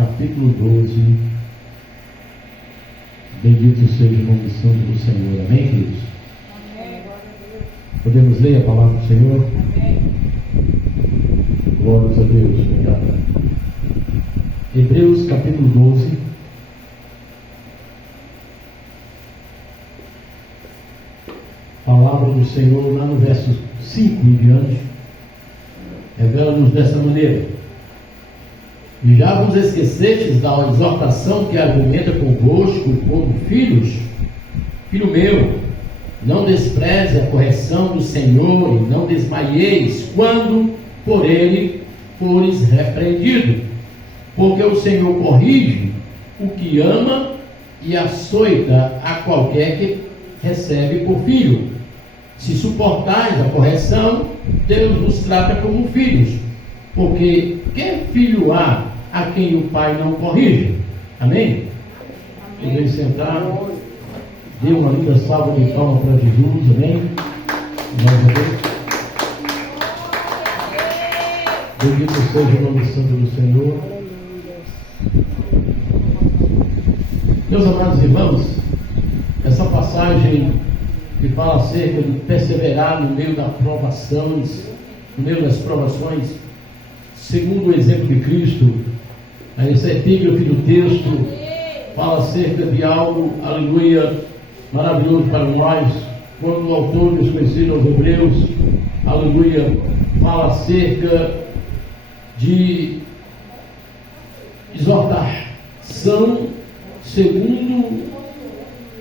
capítulo 12. Bendito seja o nome santo do Senhor. Amém, queridos? Amém. Podemos ler a palavra do Senhor? Amém. Glórias a Deus. Obrigado. Hebreus capítulo 12. Palavra do Senhor lá no verso 5 em diante, revela-nos dessa maneira: e já vos esquecestes da exortação que argumenta convosco como filhos? Filho meu, não despreze a correção do Senhor e não desmaieis quando por ele fores repreendido, porque o Senhor corrige o que ama e açoita a qualquer que recebe por filho. Se suportais a correção, Deus vos trata como filhos, porque que filho há a quem o pai não corrige? Amém? Podem sentar. Dê uma linda salva de palmas para Jesus. Amém? Glória a Deus. Bendito seja o nome santo do Senhor. Meus amados irmãos, essa passagem que fala acerca de perseverar no meio das provações, no meio das provações, segundo o exemplo de Cristo, esse epígrafe do texto fala acerca de algo, aleluia, maravilhoso para nós, quando o autor desconhecido aos Hebreus, aleluia, fala acerca de exortação, segundo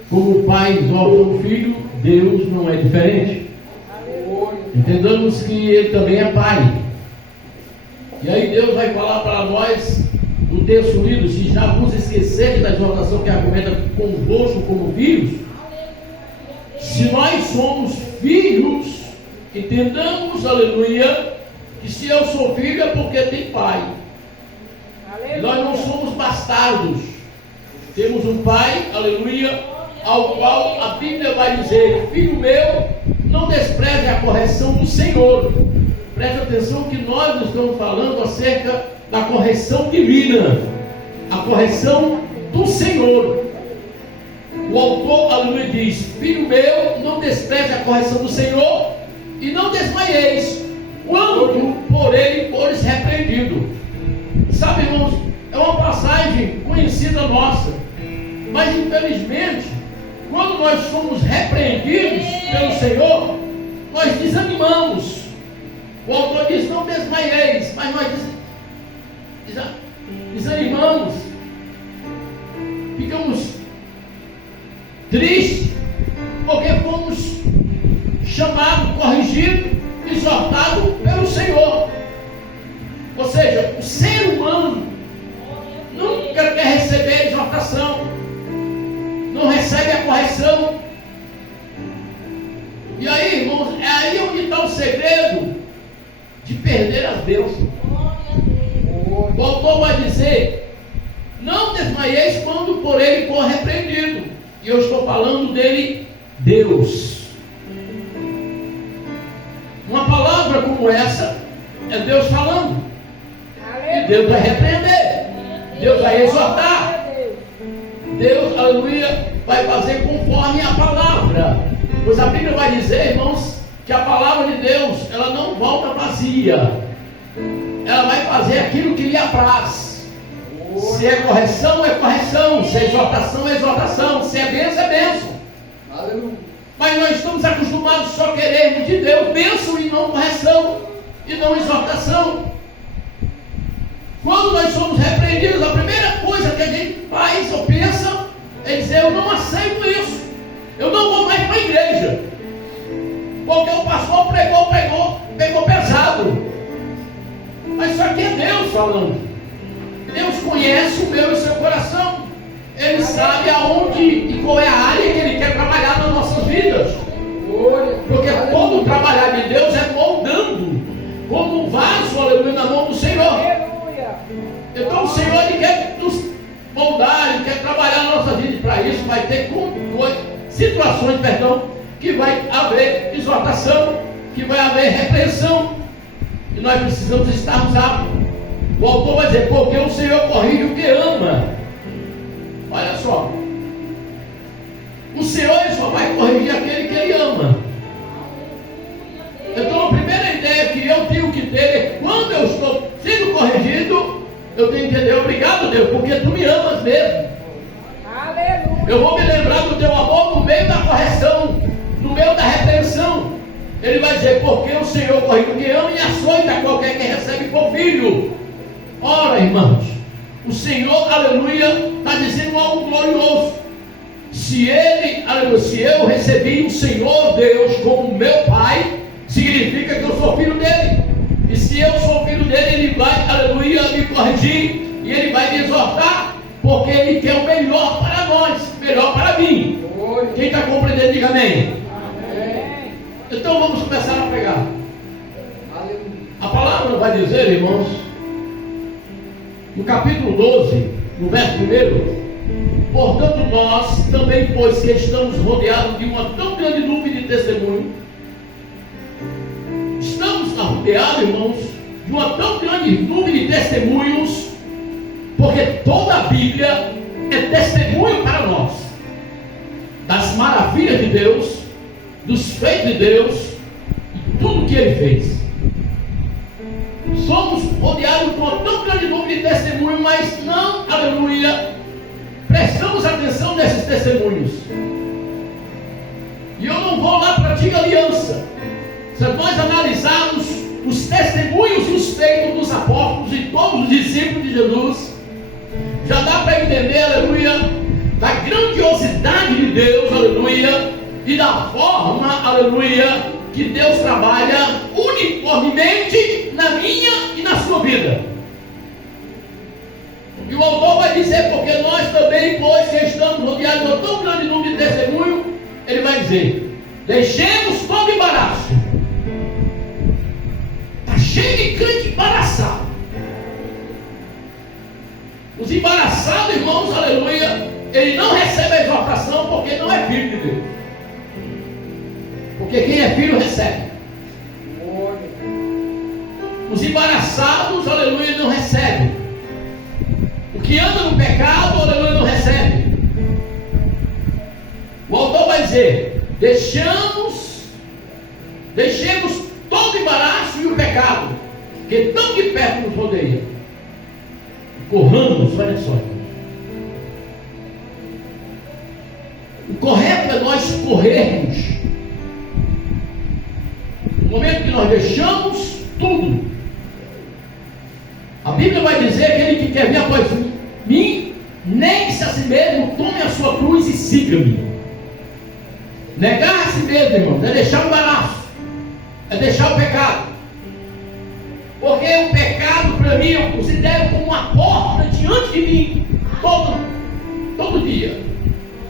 como o pai exorta o filho, Deus não é diferente. Entendamos que Ele também é pai. E aí Deus vai falar para nós, no texto lido: se já vos esqueceres da exortação que argumenta convosco como filhos. Se nós somos filhos, entendamos, aleluia, que se eu sou filho é porque tem pai. Aleluia. Nós não somos bastardos. Temos um pai, aleluia, ao qual a Bíblia vai dizer: filho meu, não despreze a correção do Senhor. Preste atenção que nós estamos falando acerca da correção divina, a correção do Senhor. O autor, aleluia, diz: filho meu, não despreze a correção do Senhor e não desmaieis quando por ele fores repreendido. Sabe, irmãos, é uma passagem conhecida nossa, mas infelizmente, quando nós somos repreendidos pelo Senhor, nós desanimamos. O autor diz: não desmaieis, mas nós desanimamos, ficamos tristes, porque fomos chamados, corrigidos, exortados pelo Senhor. Ou seja, o ser humano nunca quer receber exortação, não recebe a correção. E aí, irmãos, é aí onde está o segredo de perder as bênçãos. O autor vai dizer: não desmaieis quando por ele for repreendido. E eu estou falando dele, Deus. Uma palavra como essa é Deus falando. E Deus vai repreender, Deus vai exortar, Deus, aleluia, vai fazer conforme a palavra. Pois a Bíblia vai dizer, irmãos, que a palavra de Deus, ela não volta vazia, ela vai fazer aquilo que lhe apraz. Se é correção, é correção. Se é exortação, é exortação. Se é bênção, é bênção. Aleluia. Mas nós estamos acostumados só a querermos de Deus bênção e não correção, e não exortação. Quando nós somos repreendidos, a primeira coisa que a gente faz ou pensa é dizer: eu não aceito isso, eu não vou mais para a igreja, porque o pastor pegou pesado. Mas isso aqui é Deus falando. Deus conhece o meu e o seu coração. Ele sabe aonde e qual é a área que Ele quer trabalhar nas nossas vidas. Porque todo o trabalhar de Deus é moldando, como um vaso, aleluia, na mão do Senhor. Então o Senhor, Ele quer nos moldar, Ele quer trabalhar na nossa vida. E para isso vai ter situações, que vai haver exortação, que vai haver repreensão. E nós precisamos estarmos aptos. O autor vai dizer: porque o Senhor corrige o que corrigir aquele que ele ama. Então a primeira ideia que eu tenho que ter é, quando eu estou sendo corrigido, eu tenho que entender, obrigado Deus, porque tu me amas mesmo. Aleluia. Eu vou me lembrar do teu amor no meio da correção, no meio da repreensão. Ele vai dizer, porque o Senhor corrige o que ama e açoita qualquer que recebe por filho. Ora, irmãos, o Senhor, aleluia, está dizendo algo glorioso. Se ele, aleluia, se eu recebi o Senhor Deus como meu Pai, significa que eu sou filho dele. E se eu sou filho dele, ele vai, aleluia, me corrigir e ele vai me exortar, porque ele quer o melhor para nós, melhor para mim. Quem está compreendendo, diga amém. Amém. Então vamos começar a pregar. A palavra vai dizer, irmãos, no capítulo 12, no verso 1, portanto nós também, pois que estamos rodeados de uma tão grande nuvem de testemunho, estamos rodeados, irmãos, de uma tão grande nuvem de testemunhos, porque toda a Bíblia é testemunho para nós, das maravilhas de Deus, dos feitos de Deus, e tudo que Ele fez. Somos rodeados por uma tão grande nuvem de testemunhos, mas não, aleluia, prestamos atenção nesses testemunhos. E eu não vou lá para a antiga aliança. Se nós analisarmos os testemunhos e os feitos dos apóstolos e todos os discípulos de Jesus, já dá para entender, aleluia, da grandiosidade de Deus, aleluia, e da forma, aleluia, que Deus trabalha uniformemente na minha e na sua vida. E o autor vai dizer, porque nós também, pois que estamos rodeados de um tão grande número de testemunho, ele vai dizer, deixemos todo embaraço. Está cheio de crente embaraçado. Os embaraçados, irmãos, aleluia, ele não recebe a exortação porque não é filho de Deus. Porque quem é filho recebe. Os embaraçados, aleluia, não recebem. O que anda no pecado, aleluia, não recebe. O autor vai dizer, deixemos todo o embaraço e o pecado, que tão de perto nos rodeia. Corramos, olha só. O correto é nós corrermos. No momento que nós deixamos tudo. A Bíblia vai dizer que aquele que quer vir após mim, negue-se a si mesmo, tome a sua cruz e siga-me. Negar a si mesmo, irmão, é deixar o embaraço, é deixar o pecado. Porque o pecado, para mim, eu considero como uma porta diante de mim, todo dia.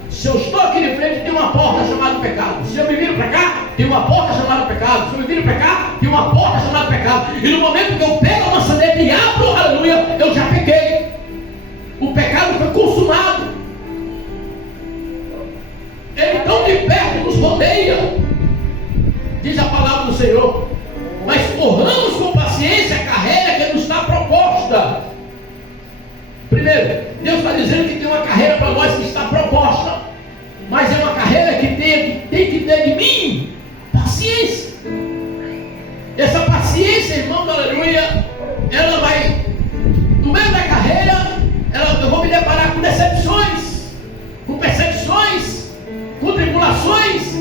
Se eu estou aqui de frente, tem uma porta chamada pecado. Se eu me viro para cá, tem uma porta chamada pecado. Se eu me viro para cá, tem uma porta chamada pecado. E no momento que eu pego a maçaneta e abro, aleluia, eu já pequei. O pecado foi consumado. Ele tão de perto nos rodeia, diz a palavra do Senhor. Mas corramos com paciência a carreira que nos está proposta. Primeiro, Deus está dizendo que tem uma carreira para nós que está proposta, mas é uma carreira que tem que ter de mim paciência. Essa paciência, irmão, aleluia, ela vai, no meio da carreira, eu vou me deparar com decepções, com perseguições, com tribulações,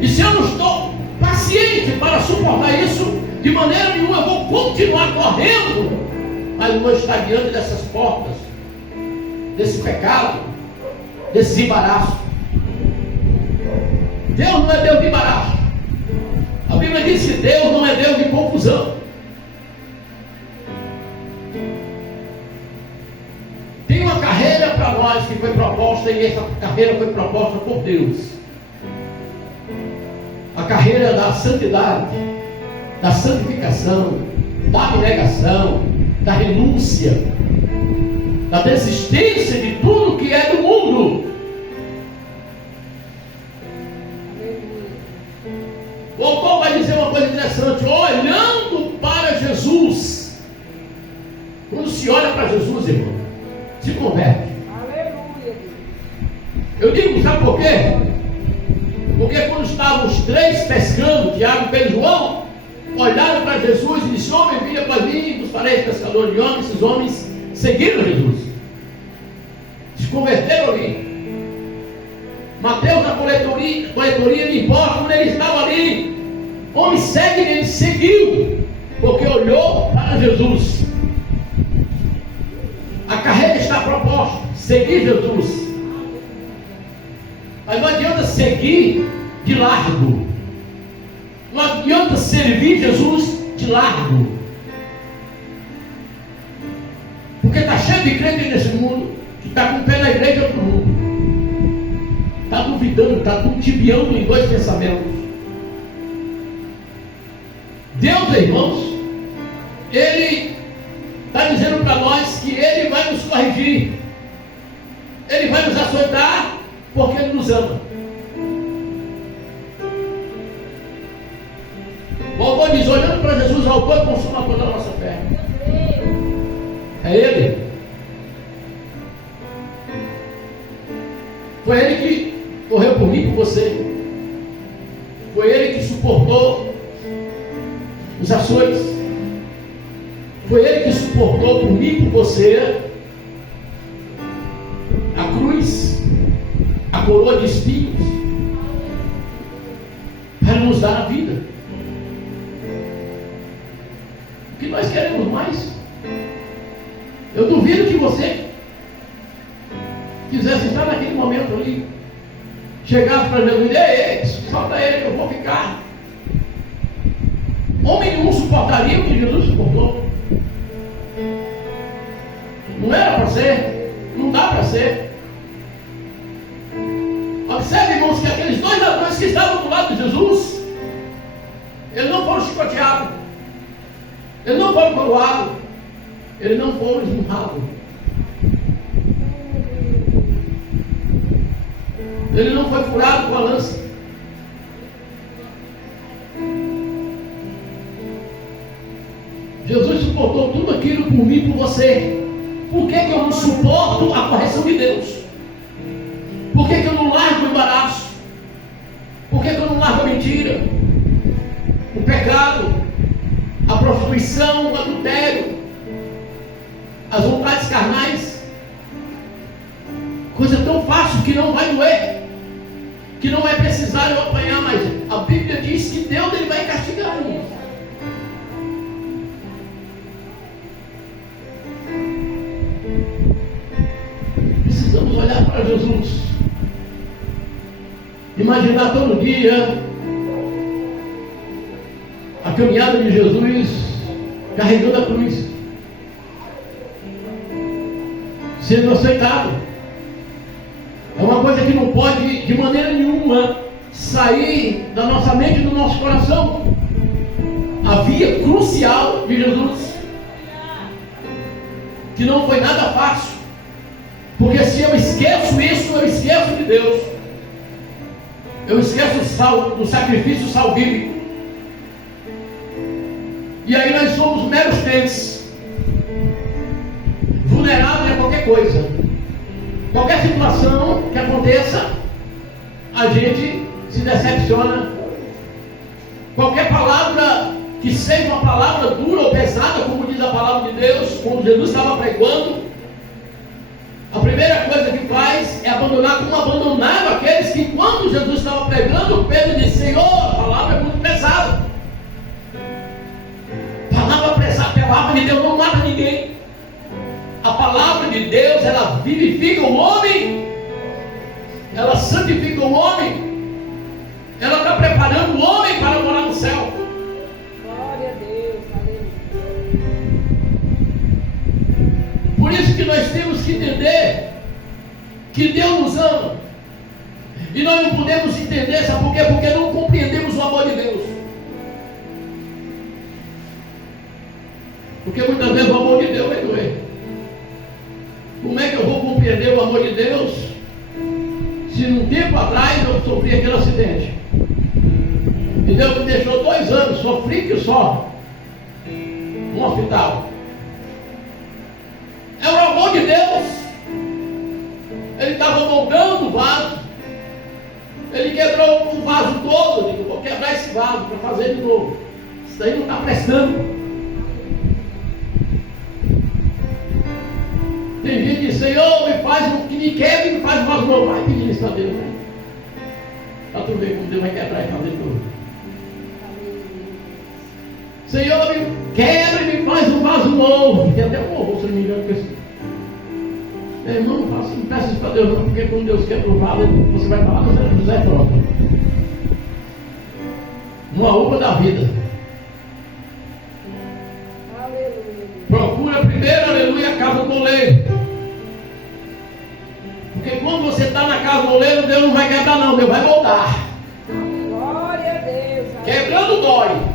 e se eu não estou paciente para suportar isso, de maneira nenhuma eu vou continuar correndo, mas vou estar diante dessas portas, desse pecado, desse embaraço. Deus não é Deus de embaraço. A Bíblia diz que Deus não é Deus de confusão. Tem uma carreira para nós que foi proposta, e essa carreira foi proposta por Deus. A carreira da santidade, da santificação, da abnegação, da renúncia, da desistência de tudo que é do mundo. O autor vai dizer uma coisa interessante, olhando para Jesus. Quando se olha para Jesus, irmão, se converte. Aleluia. Eu digo, sabe por quê? Porque quando estavam os três pescando, Tiago, Pedro e João, olharam para Jesus e disseram: homem, vinha para mim, vos farei pescador de homens. Esses homens seguiram Jesus, se converteram ali. Mateus, na coletoria de impostos, quando ele estava ali, homem segue, ele seguiu, porque olhou para Jesus. A carreira está proposta: seguir Jesus. Mas não adianta seguir de largo, não adianta servir Jesus de largo, porque está cheio de crente nesse mundo que está com o pé na igreja e outro mundo, está duvidando, está tibiando em dois pensamentos. Deus, irmãos, Ele está dizendo para nós que Ele vai nos corrigir, Ele vai nos açoitar, porque Ele nos ama. O autor diz: olhando para Jesus, o autor e consumador da nossa fé. É Ele. Foi Ele que correu por mim e por você. Foi Ele que suportou os açoites. Foi Ele que suportou por mim e por você a cruz, a coroa de espinhos, para nos dar a vida. O que nós queremos mais? Eu duvido que você quisesse estar naquele momento ali, chegasse para Jesus e dizer: solta ele que eu vou ficar. Homem nenhum suportaria o que Jesus suportou. Não era para ser, não dá para ser. Observe, irmãos, que aqueles dois ladrões que estavam do lado de Jesus, eles não foram chicoteados, eles não foram coroados, eles não foram esmurrados, ele não foi furado com a lança. Jesus suportou tudo aquilo por mim e por você. Por que eu não suporto a correção de Deus? Por que eu não largo o embaraço? Por que eu não largo a mentira, o pecado, a prostituição, o adultério, as vontades carnais? Coisa tão fácil que não vai doer, que não vai precisar eu apanhar, mas a Bíblia diz que Deus ele vai castigar isso. Precisamos olhar para Jesus, imaginar todo dia a caminhada de Jesus carregando a cruz, sendo aceitado. É uma coisa que não pode de maneira nenhuma sair da nossa mente e do nosso coração. A via crucial de Jesus, que não foi nada fácil, porque se eu esqueço isso, eu esqueço de Deus, eu esqueço do sacrifício salvífico, e aí nós somos meros crentes, vulneráveis a qualquer coisa. Qualquer situação que aconteça, a gente se decepciona. Qualquer palavra que seja uma palavra dura ou pesada, como diz a palavra de Deus, quando Jesus estava pregando, a primeira coisa que faz é abandonar, como abandonaram aqueles que, quando Jesus estava pregando, Pedro disse: Senhor, a palavra é muito pesada. Palavra pesada, a palavra de Deus não mata ninguém. A palavra de Deus, ela vivifica o homem, ela santifica o homem, ela está preparando o homem para morar no céu. Glória a Deus, aleluia. Por isso que nós temos que entender que Deus nos ama, e nós não podemos entender, sabe por quê? Porque não compreendemos o amor de Deus. Porque muitas vezes o amor de Deus vai doer. Como é que eu vou compreender o amor de Deus se num tempo atrás eu sofri aquele acidente? E Deus me deixou 2 anos, sofri que só no hospital. É o amor de Deus. Ele estava moldando o vaso. Ele quebrou o vaso todo. Eu digo, vou quebrar esse vaso para fazer de novo. Isso aí não está prestando. Tem gente que diz, Senhor, me faz um que me quebra e me faz um vaso novo. Vai pedir isso a Deus, né? Para tu ver como Deus vai quebrar e fazer tudo. Senhor, me quebra e me faz um vaso novo. Tem até um louvor, se não me engano, com esse. Meu irmão, não peça isso para Deus não, porque quando Deus quebra o vaso, você vai falar no José Frota. Numa uva da vida. Aleluia. Procura primeiro, aleluia, a casa do oleiro. Porque quando você está na casa do oleiro, Deus não vai quebrar não, Deus vai voltar. Glória a Deus. Quebrando dói.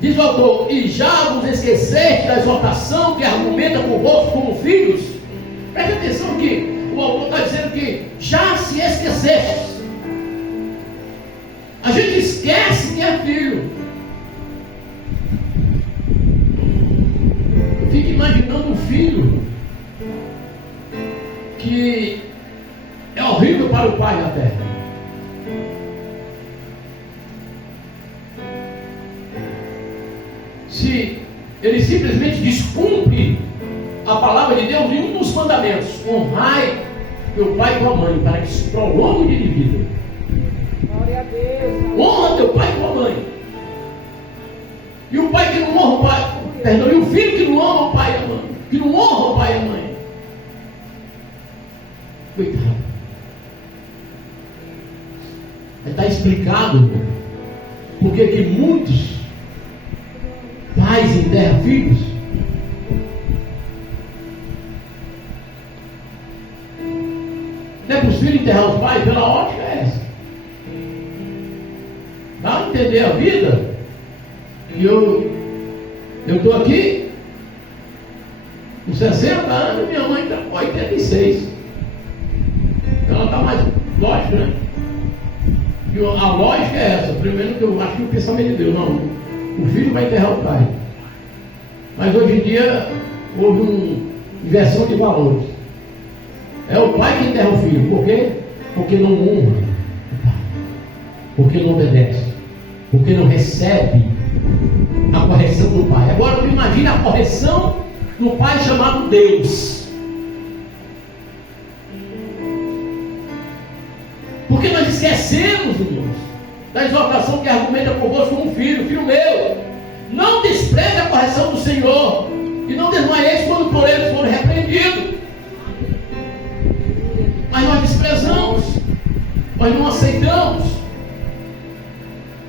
Diz o autor, e já vos esqueceste da exortação que argumenta convosco como filhos? Preste atenção que o autor está dizendo que já se esqueceste. A gente esquece que é filho. Eu fico imaginando um filho que é horrível para o pai na terra. Se ele simplesmente descumpre a palavra de Deus em um dos mandamentos, honrai teu pai e tua mãe, para que se prolongue de vida. Glória a Deus. Honra teu pai e tua mãe. E o pai que não honra o pai, perdão, e o filho que não honra o pai e a mãe, que não honra o pai e a mãe. Coitado. Está explicado porque que muitos pais enterram filhos. Não é para os filhos enterrar os pais? Pela ótica é essa. Dá a entender a vida. E eu estou aqui com 60 anos, minha mãe está com 86. Ela está mais lógica, né? E a lógica é essa. Primeiro que eu acho que o pensamento de Deus, não. O filho vai enterrar o pai. Mas hoje em dia houve uma inversão de valores. É o pai que enterra o filho. Por quê? Porque não honra o pai. Porque não obedece. Porque não recebe a correção do pai. Agora tu imagina a correção do pai chamado Deus. Porque nós esquecemos, irmãos, da exortação que argumenta convosco como filho, filho meu, não despreze a correção do Senhor, e não desmaieis quando por eles forem repreendidos. Mas nós desprezamos, nós não aceitamos,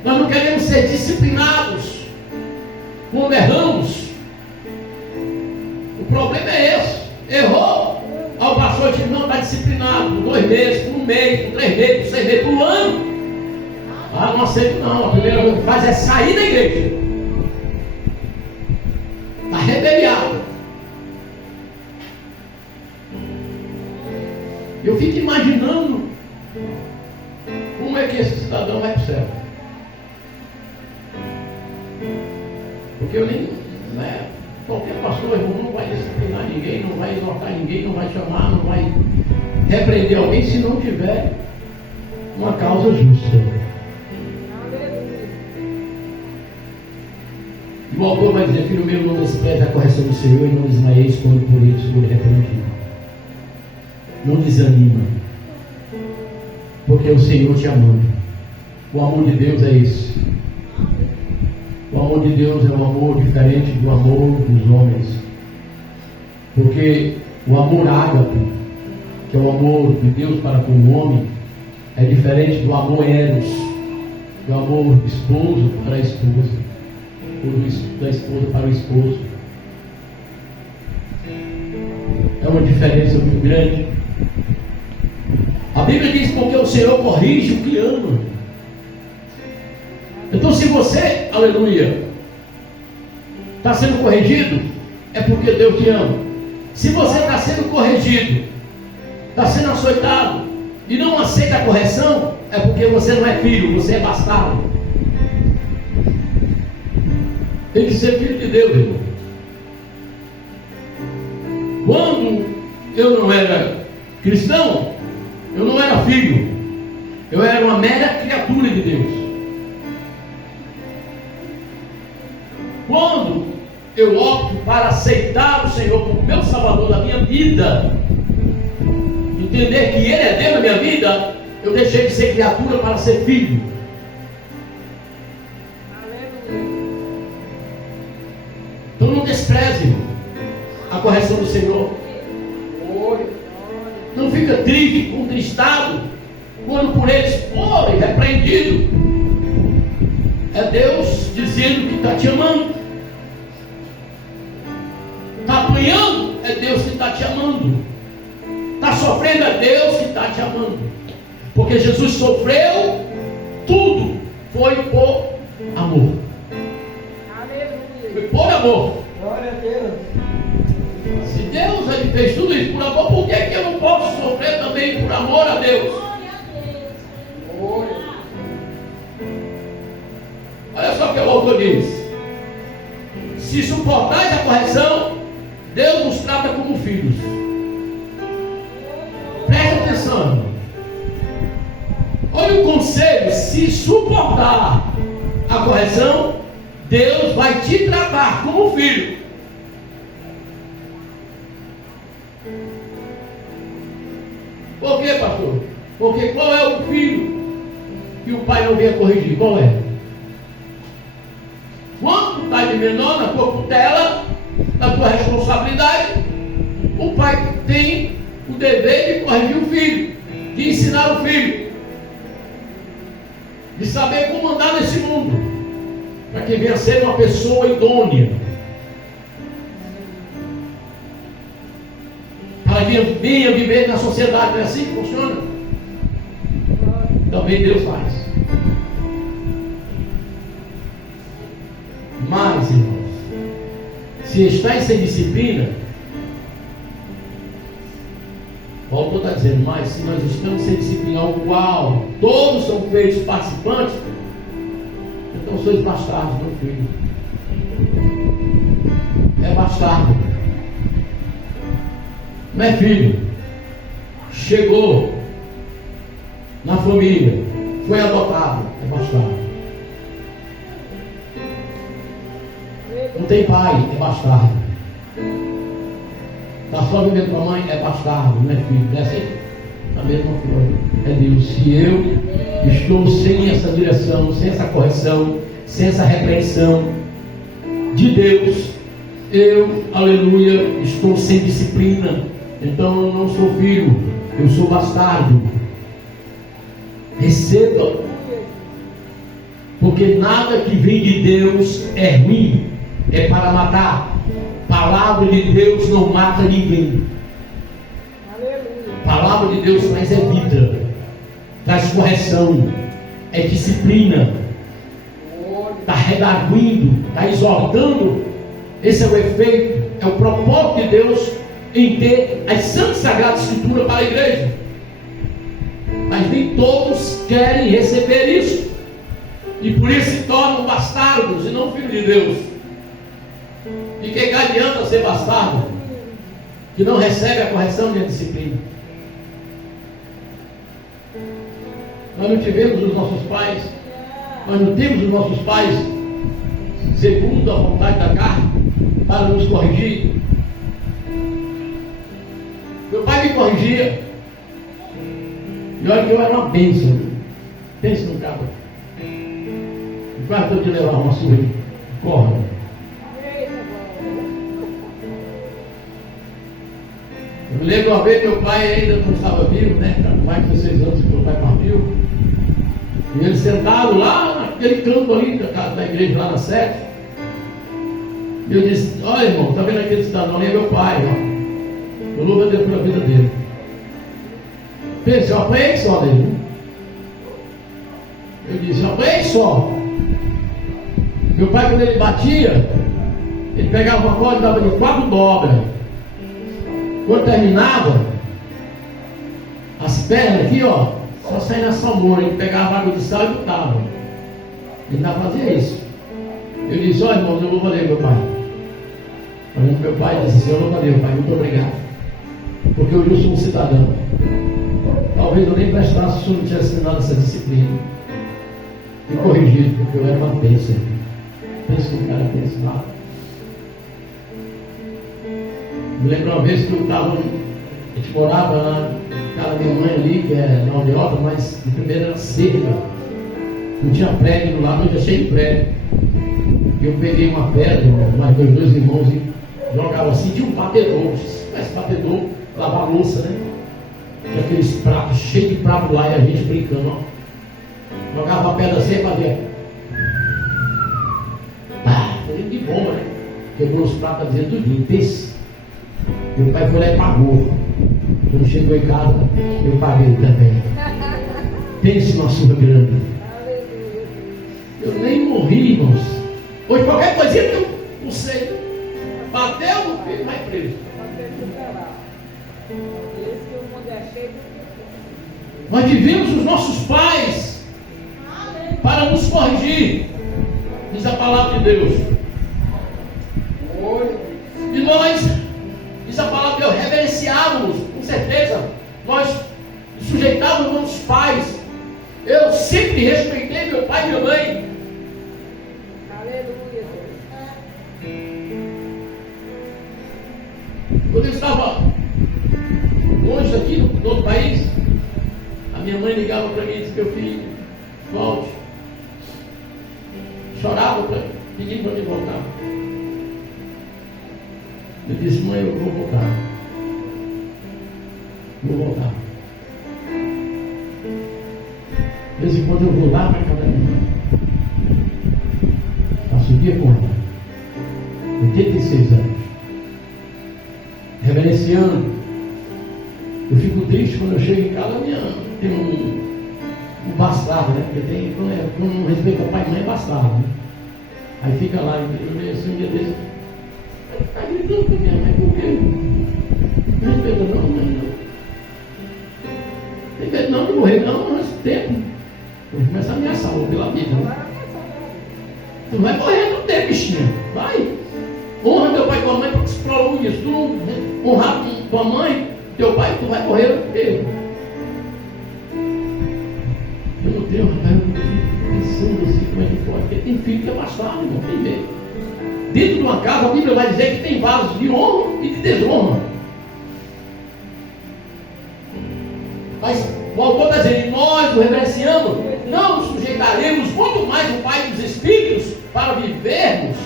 nós não queremos ser disciplinados quando erramos. O problema é esse. Errou, ao pastor diz, não está disciplinado por 2 meses, por 1 mês, por 3 meses, por 6 meses, por 1 ano. Ah, não aceito não. A primeira coisa que faz é sair da igreja. Está rebeliado. Eu fico imaginando como é que esse cidadão vai para o céu. Porque eu nem, né, qualquer pastor, irmão, não vai disciplinar ninguém, não vai exortar ninguém, não vai chamar, não vai repreender alguém se não tiver uma causa justa. E o autor vai dizer, filho meu, não despreze a correção do Senhor e não desmaieis quando por eles for repreendido. Não desanima, porque o Senhor te ama. O amor de Deus é esse. O amor de Deus é um amor diferente do amor dos homens, porque o amor ágape, que é o amor de Deus para com o homem, é diferente do amor eros, do amor do esposo para a esposa, ou da esposa para o esposo. É uma diferença muito grande. A Bíblia diz, porque o Senhor corrige o que ama. Então se você, aleluia, está sendo corrigido, é porque Deus te ama. Se você está sendo corrigido, está sendo açoitado e não aceita a correção, é porque você não é filho, você é bastardo. Tem que ser filho de Deus, irmão. Quando eu não era cristão, eu não era filho, eu era uma mera criatura de Deus. Quando eu opto para aceitar o Senhor como meu Salvador da minha vida, entender que Ele é Deus da minha vida, eu deixei de ser criatura para ser filho. Então não despreze a correção do Senhor. Não fica triste, contristado, quando por eles forem repreendido. É Deus dizendo que está te amando. Está apanhando, é Deus que está te amando. Está sofrendo, é Deus que está te amando. Porque Jesus sofreu tudo, foi por amor. Foi por amor. Glória a Deus. Se Deus ele fez tudo isso por amor, por que eu não posso sofrer também por amor a Deus? Olha só o que o autor diz: se suportais a correção, Deus nos trata como filhos. Presta atenção. Olha o conselho: se suportar a correção, Deus vai te tratar como filho. Por quê, pastor? Porque qual é o filho que o pai não venha corrigir? Qual é? Quando tu está de menor na tua tutela, na tua responsabilidade, o pai tem o dever de corrigir o filho, de ensinar o filho, de saber como andar nesse mundo, para que venha a ser uma pessoa idônea, para que venha viver na sociedade. Não é assim que funciona? Também Deus faz. Mas, irmãos, se está sem disciplina, o autor está dizendo, mas se nós estamos sem disciplina, ao qual todos são feitos participantes, então sois bastardos, meu filho. É bastardo. Não é filho. Chegou na família, foi adotado, é bastardo. Não tem pai, é bastardo. Está só vivendo com a mãe, é bastardo, não é filho. Não é assim? Da mesma forma, é Deus. Se eu estou sem essa direção, sem essa correção, sem essa repreensão de Deus, eu, aleluia, estou sem disciplina. Então eu não sou filho, eu sou bastardo. Receba, porque nada que vem de Deus é ruim, é para matar. Palavra de Deus não mata ninguém. Palavra de Deus traz é vida, traz correção, é disciplina, está redarguindo, está exortando. Esse é o efeito, é o propósito de Deus em ter as santas sagradas escrituras para a igreja. Mas nem todos querem receber isso, e por isso se tornam bastardos e não filhos de Deus. E que adianta ser bastardo que não recebe a correção e a disciplina? Nós não tivemos os nossos pais, nós não temos os nossos pais segundo a vontade da carne para nos corrigir. Meu pai me corrigia, e olha que eu era uma bênção. Pensa no cabra, quase estou te levar uma surra de corda. Eu me lembro uma vez, meu pai ainda não estava vivo, né? Com mais de 16 anos que meu pai partiu. E ele sentado lá naquele canto ali da igreja, lá na sede. E eu disse, olha irmão, está vendo aquele cidadão ali? É meu pai, ó. Eu louvo a Deus pela vida dele. Pense, eu apanhei só dele, né? Eu disse, eu apanhei só. Meu pai, quando ele batia, ele pegava uma corda e dava de 4 dobras. Quando terminava, as pernas aqui, ó, só saía na salmoura. Ele pegava água de sal e botava. Ele ainda fazia isso. Eu disse, ó irmão, eu vou valer meu pai. Olhando meu pai e disse: Senhor, louvo a Deus, pai, muito obrigado. Porque hoje eu sou um cidadão. Talvez eu nem prestasse se eu não tivesse ensinado essa disciplina. E corrigido, porque eu era uma bênção. Pensa que o cara pensa nada. Me lembro uma vez que eu estava. A gente morava na casa da minha mãe ali, que é na Aldeota, mas de primeira era cerca. Não tinha prédio do lado, mas já cheio de prédio. Eu peguei uma pedra, mais dois irmãos, e jogava assim, tinha um batedor. Esse batedor, lavar louça, né? Tinha aqueles pratos, cheios de prato lá, e a gente brincando, ó. Jogava a pedra assim e fazia. Fazia de bomba, né? Quebrou os pratos, dizendo tudinho, pense. Meu pai foi lá e pagou. Quando chegou em casa, eu paguei também. Pense numa surra grande. Eu nem morri, irmãos. Hoje qualquer coisinha que eu não sei. Bateu no filho, vai preso. Nós tivemos os nossos pais para nos corrigir. Diz a palavra de Deus. E nós, diz a palavra de Deus, reverenciávamos, com certeza. Nós sujeitávamos nossos pais. Eu sempre respeitei meu pai e minha mãe. Aleluia. Quando eu estava longe daqui, no outro país, a minha mãe ligava para mim e disse: meu filho, volte. Chorava pedindo para me voltar. Eu disse: mãe, eu vou voltar. Vou voltar. De vez em quando eu vou lá para casa da minha mãe. Passo o dia com ela. 86 anos. Reverenciando. Eu fico triste quando eu chego em casa, tem um bastardo, né? Porque tem, quando não respeita pai e mãe, é bastardo, né? Aí fica lá, eu vejo assim um dia desse. Está gritando com minha mãe, por quê? Não respeita não, mãe, não. Tem medo não de morrer, não, nesse tempo. Eu começo a ameaçar, vou pela vida. Né? Tu vai morrer no tempo, bichinha. Vai. Honra teu pai e tua mãe, porque se prolonga isso. Tu não honrar tua mãe, teu pai, tu vai morrer no tempo. Meu Deus, rapaz, eu fico pensando assim, como é que pode? Porque tem filho que é bastardo, não tem medo. Dentro de uma casa, a Bíblia vai dizer que tem vasos de honra e de desonra. Mas o autor está dizendo: nós o reverenciamos, não nos sujeitaremos muito mais o Pai dos Espíritos para vivermos.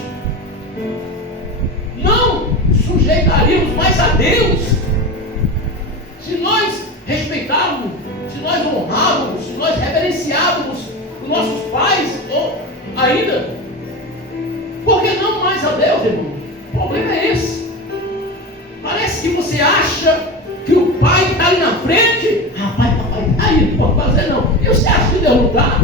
Não sujeitaríamos mais a Deus. Se nós respeitávamos, se nós honrávamos, se nós reverenciávamos os nossos pais, ou ainda, por que não mais a Deus, irmão? O problema é esse. Parece que você acha que o pai está ali na frente. Pai, papai está aí, não pode fazer não. E você acha que Deus não está?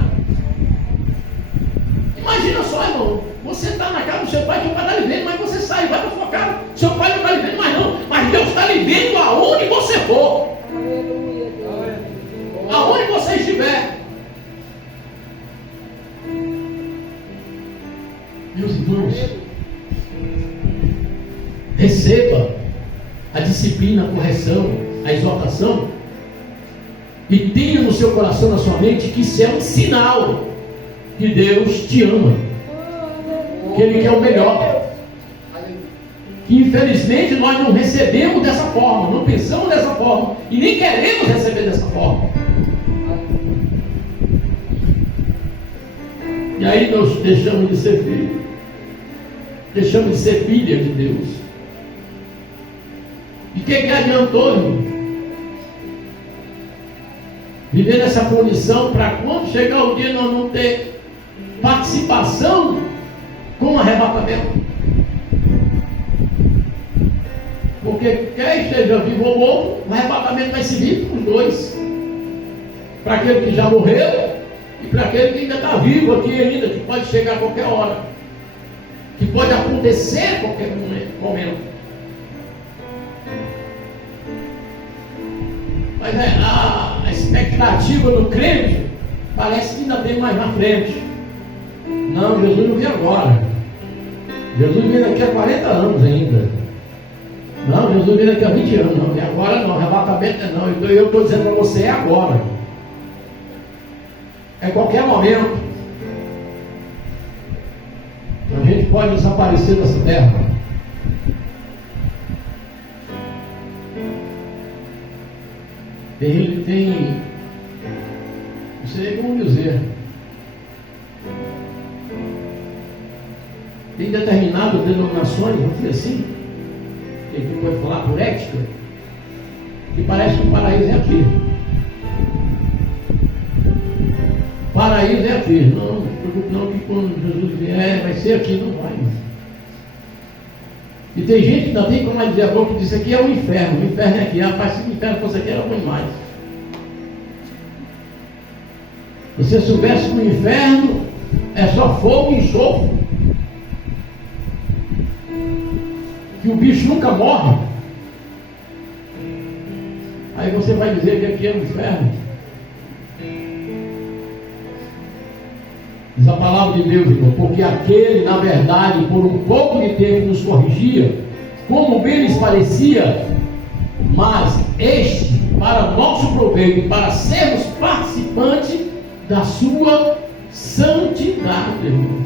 Imagina só, irmão. Você está na casa do seu pai, seu pai está lhe vendo, mas você sai, vai para sua casa, seu pai não está lhe vendo mais não. Mas Deus está lhe vendo aonde você for. Aonde você estiver. Meus irmãos, receba a disciplina, a correção, a exortação, e tenha no seu coração, na sua mente, que isso é um sinal que Deus te ama, que Ele quer o melhor, que infelizmente nós não recebemos dessa forma, não pensamos dessa forma e nem queremos receber dessa forma. E aí nós deixamos de ser filhos, deixamos de ser filha de Deus. E o que adiantou, irmão? Viver nessa condição para quando chegar o dia nós não ter participação com o arrebatamento. Porque quer esteja vivo ou morto, o arrebatamento vai servir para os dois. Para aquele que já morreu e para aquele que ainda está vivo aqui ainda, que pode chegar a qualquer hora. Que pode acontecer a qualquer momento. Mas a expectativa do crente parece que ainda tem mais na frente. Não, Jesus não vem agora. Jesus vem daqui a 40 anos ainda. Não, Jesus vem daqui a 20 anos. Não, é agora não, arrebatamento é não. Então eu estou dizendo para você, é agora. É qualquer momento. A gente pode desaparecer dessa terra. Ele tem, não sei como dizer, tem determinadas denominações, vamos dizer assim, que ele pode falar por ética, que parece que o paraíso é aqui. Paraíso é aqui. Não, não se preocupe não, que quando Jesus vier, vai ser aqui, não vai. E tem gente que ainda tem como dizer a boca que diz aqui é o inferno. O inferno é aqui. Rapaz, se o inferno fosse aqui, era bom demais. Se você soubesse que o inferno é só fogo e enxofre, que o bicho nunca morre, aí você vai dizer que aqui é o inferno. Diz a palavra de Deus, irmão, porque aquele, na verdade, por um pouco de tempo nos corrigia, como bem lhes parecia, mas este, para nosso proveito, para sermos participantes da sua santidade, irmão.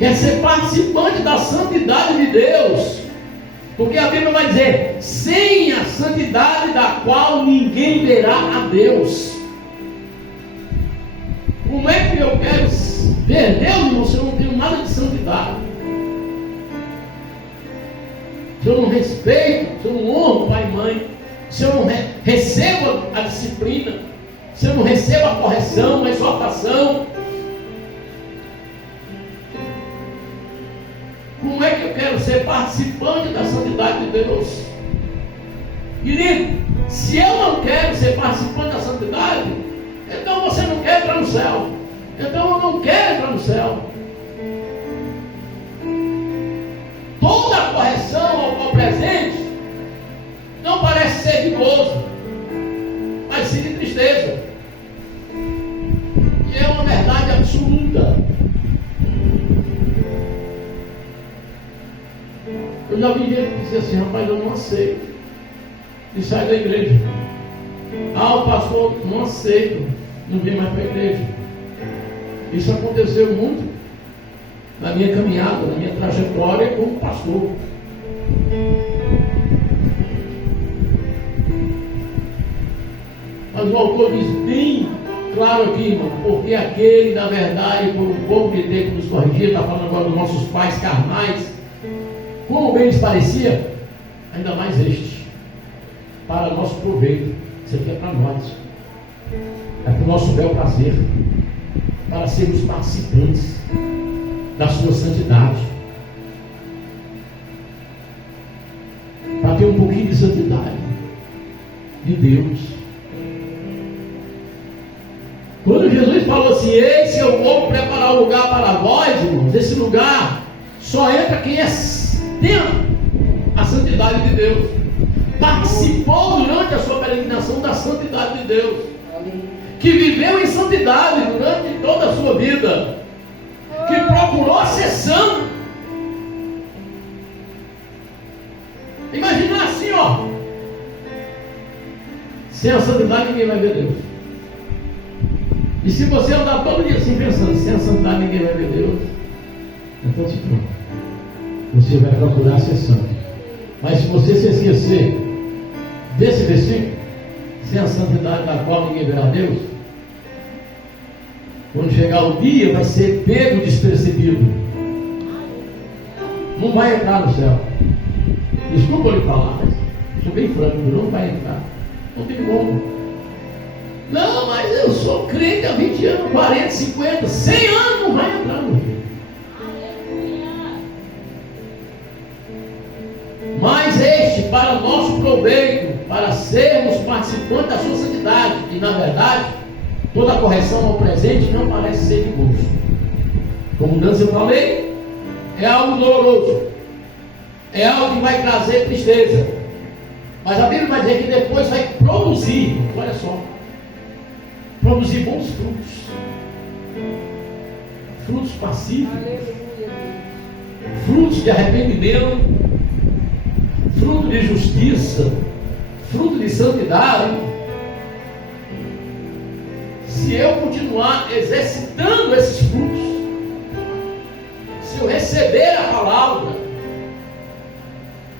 Quer ser participante da santidade de Deus, porque a Bíblia vai dizer, sem a santidade da qual ninguém verá a Deus. Como é que eu quero ver Deus, irmão, se eu não tenho nada de santidade? Se eu não respeito, se eu não honro pai e mãe, se eu não recebo a disciplina, se eu não recebo a correção, a exortação, como é que eu quero ser participante da santidade de Deus? Querido, se eu não quero ser participante da santidade, então você não quer entrar no céu. Então eu não quero entrar no céu. Toda a correção ao presente não parece ser de gozo, mas sim de tristeza. E é uma verdade absoluta. Eu já vi gente que dizia assim, rapaz, eu não aceito. E sai da igreja. Ah, o pastor, não aceito, não vem mais para a igreja. Isso aconteceu muito na minha caminhada, na minha trajetória como pastor. Mas o autor diz bem claro aqui, irmão, porque aquele, na verdade, por um pouco de tempo nos corrigia, está falando agora dos nossos pais carnais, como bem lhes parecia, ainda mais este, para nosso proveito. Isso aqui é para nós, é para o nosso bel prazer, para sermos participantes da sua santidade, para ter um pouquinho de santidade de Deus. Quando Jesus falou assim, eis eu vou preparar um lugar para vós, irmãos, esse lugar só entra quem tem a santidade de Deus, participou durante a sua peregrinação da santidade de Deus, que viveu em santidade durante toda a sua vida, que procurou ser santo. Imagina assim, ó, sem a santidade ninguém vai ver Deus. E se você andar todo dia assim pensando, sem a santidade ninguém vai ver Deus, então se pronto, você vai procurar ser santo. Mas se você se esquecer desse versículo, sem a santidade da qual ninguém verá Deus, quando chegar o dia vai ser pego despercebido, não vai entrar no céu. Desculpa eu lhe falar, mas sou bem franco, não vai entrar, não tem como. Não, mas eu sou crente há 20 anos, 40, 50, 100 anos, não vai entrar no céu. Mas este, para nosso proveito, para sermos participantes da sua santidade, e na verdade, toda a correção ao presente não parece ser de gozo. Como antes eu falei, é algo doloroso, é algo que vai trazer tristeza, mas a Bíblia vai dizer que depois vai produzir, olha só, produzir bons frutos, frutos pacíficos, Aleluia. frutos de arrependimento, fruto de justiça, fruto de santidade. Se eu continuar exercitando esses frutos, se eu receber a palavra,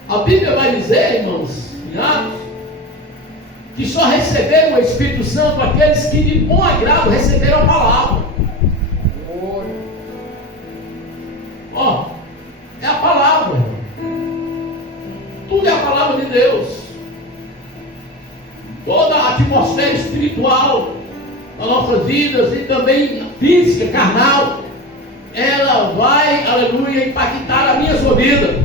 a Bíblia vai dizer, irmãos, em Atos, que só receberam o Espírito Santo aqueles que de bom agrado receberam a palavra. Ó, é a palavra. Tudo é a palavra de Deus. Toda a atmosfera espiritual das nossas vidas e também física, carnal, ela vai, aleluia, impactar a minha e a sua vida.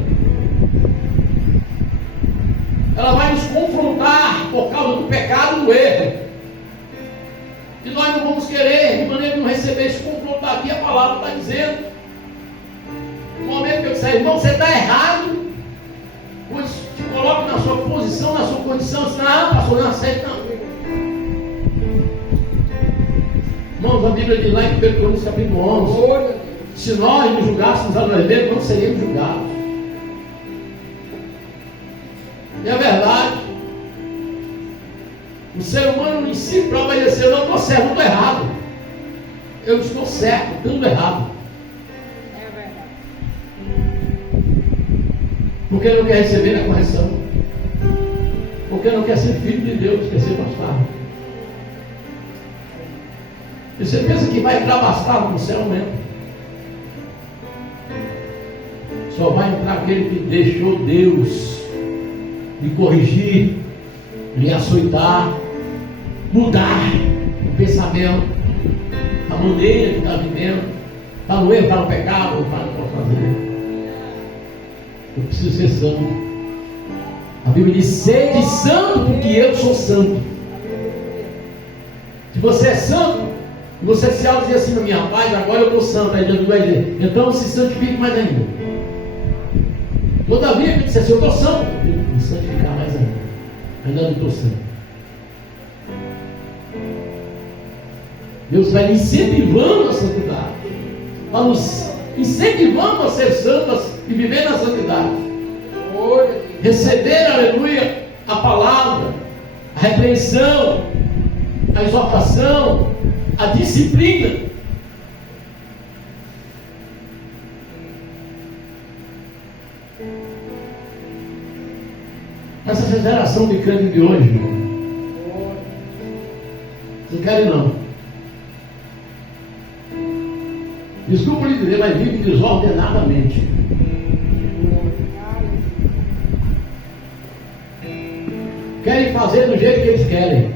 Ela vai nos confrontar por causa do pecado e do erro. E nós não vamos querer, de maneira que não receber esse confronto aqui, a palavra está dizendo. No momento que eu disser, irmão, você está errado, pois te coloque na sua posição, na sua condição, assim, não, pastor, não aceita, não. Irmãos, a Bíblia diz lá em 1 Coríntios capítulo 11, se nós nos julgássemos a nós mesmos, não seríamos julgados. E é verdade. O ser humano em si próprio vai dizer, eu não estou certo, eu estou errado. Eu estou certo, tudo errado. É verdade. Porque não quer receber a correção. Porque não quer ser filho de Deus, quer ser bastardo. E você pensa que vai entrar bastardo no céu mesmo? Só vai entrar aquele que deixou Deus lhe corrigir, lhe açoitar, mudar o pensamento, a maneira que está vivendo, está no erro, está no pecado, ou está no que pode fazer. Eu preciso ser santo. A Bíblia diz: sede santo, porque eu sou santo. Se você é santo, e você se dizer assim na minha paz, agora eu estou santo, aí Jesus vai dizer, então se santifique mais ainda. Todavia, ele disse assim, eu estou santo, eu tenho que me santificar mais ainda não estou santo. Deus vai me incentivando a santidade, vai nos incentivando a ser santas e viver na santidade, receber, aleluia, a palavra, a repreensão, a exortação, a disciplina. Essa geração de crente de hoje, não querem não. Desculpa lhe dizer, mas vive desordenadamente. Querem fazer do jeito que eles querem,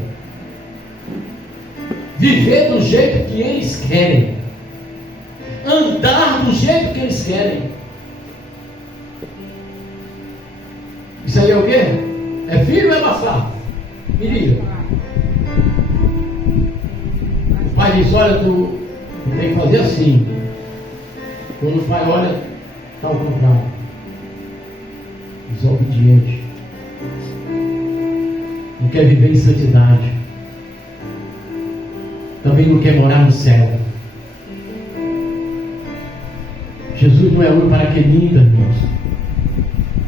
viver do jeito que eles querem, andar do jeito que eles querem. Isso aí é o quê? É filho ou é bastardo? Me diga. O pai diz, olha, tu tem que fazer assim. Quando o pai olha, está ao contrário. Desobediente. Não quer viver em santidade. Também não quer morar no céu. Jesus não é homem para que minta, irmãos.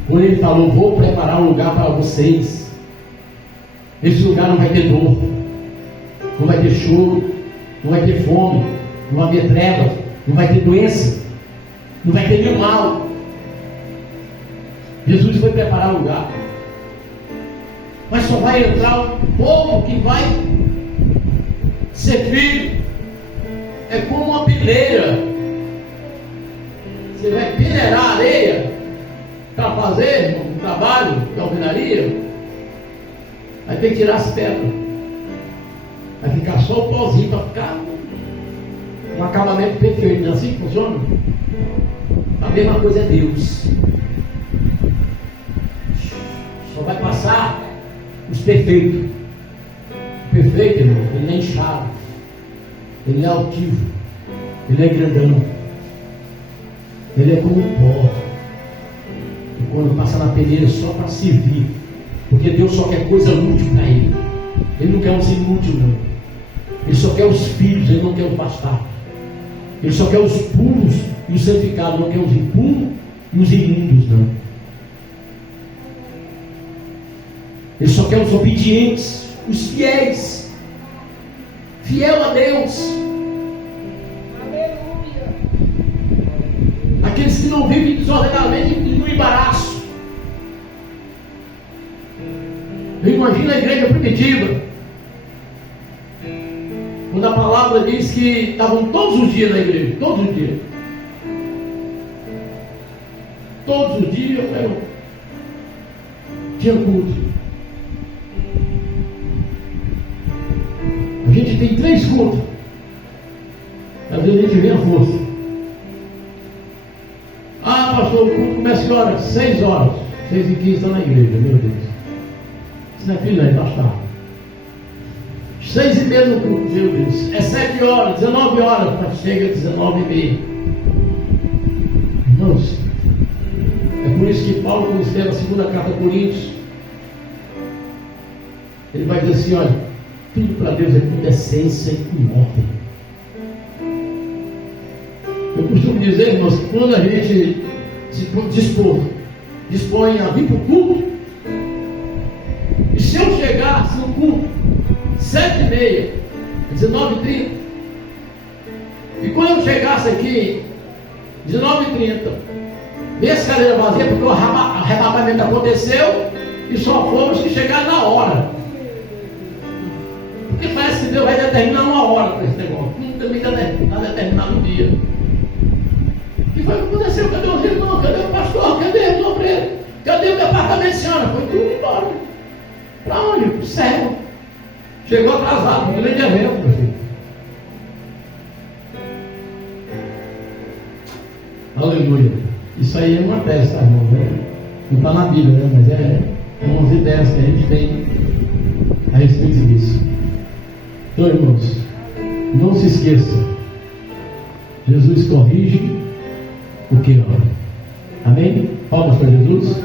Quando ele falou, vou preparar um lugar para vocês, esse lugar não vai ter dor, não vai ter choro, não vai ter fome, não vai ter trevas, não vai ter doença, não vai ter nenhum mal. Jesus foi preparar um lugar, mas só vai entrar o povo que vai ser filho. É como uma pileira. Você vai peneirar areia para fazer um trabalho de alvenaria, vai ter que tirar as pedras, vai ficar só o pozinho para ficar um acabamento perfeito. Não é assim que funciona? A mesma coisa é Deus. Só vai passar os perfeitos. O perfeito, irmão, ele não é inchado, ele é altivo, ele é grandão, ele é como um pó. E quando passa na peneira só para servir, porque Deus só quer coisa útil para ele. Ele não quer uns inúteis, não. Ele só quer os filhos, ele não quer os bastardos. Ele só quer os puros e os santificados, não quer os impuros e os imundos, não. Ele só quer os obedientes, os fiéis, fiel a Deus. Aleluia. Aqueles que não vivem desordenadamente e no embaraço. Eu imagino a igreja primitiva, quando a palavra diz que estavam todos os dias na igreja, todos os dias. Todos os dias tinha culto. A gente tem 3 cultos. Às vezes a gente vê a força. Ah, pastor, o culto começa que horas? 6 horas. 6h15 está na igreja, meu Deus. Isso não é filho, é bastardo. 6h30 no culto, meu Deus. É 7 horas, 19 horas, mas chega 19h30. Irmãos, é por isso que Paulo, quando escreve a segunda carta a Coríntios, ele vai dizer assim: olha, tudo para Deus é com decência e com ordem. Eu costumo dizer, irmãos, que quando a gente se dispõe a vir para o culto, e se eu chegasse no culto 7h30, 19h30, e quando eu chegasse aqui 19h30, ver essa cadeira vazia, porque o arrebatamento aconteceu e só fomos que chegar na hora. Porque parece que Deus vai determinar uma hora para esse negócio. Não está determinado um dia. E foi o que aconteceu. Cadê os irmãos? Cadê o pastor? Cadê o obreiro? Cadê o departamento, senhora? Foi tudo embora. Para onde? Para o céu. Chegou atrasado. Um grande evento, meu filho. Aleluia. Isso aí é uma tese, tá, irmão? Não está na Bíblia, né? Mas é umas ideias que a gente tem a respeito disso. Então, irmãos, não se esqueça, Jesus corrige o que ora. Amém? Palmas para Jesus.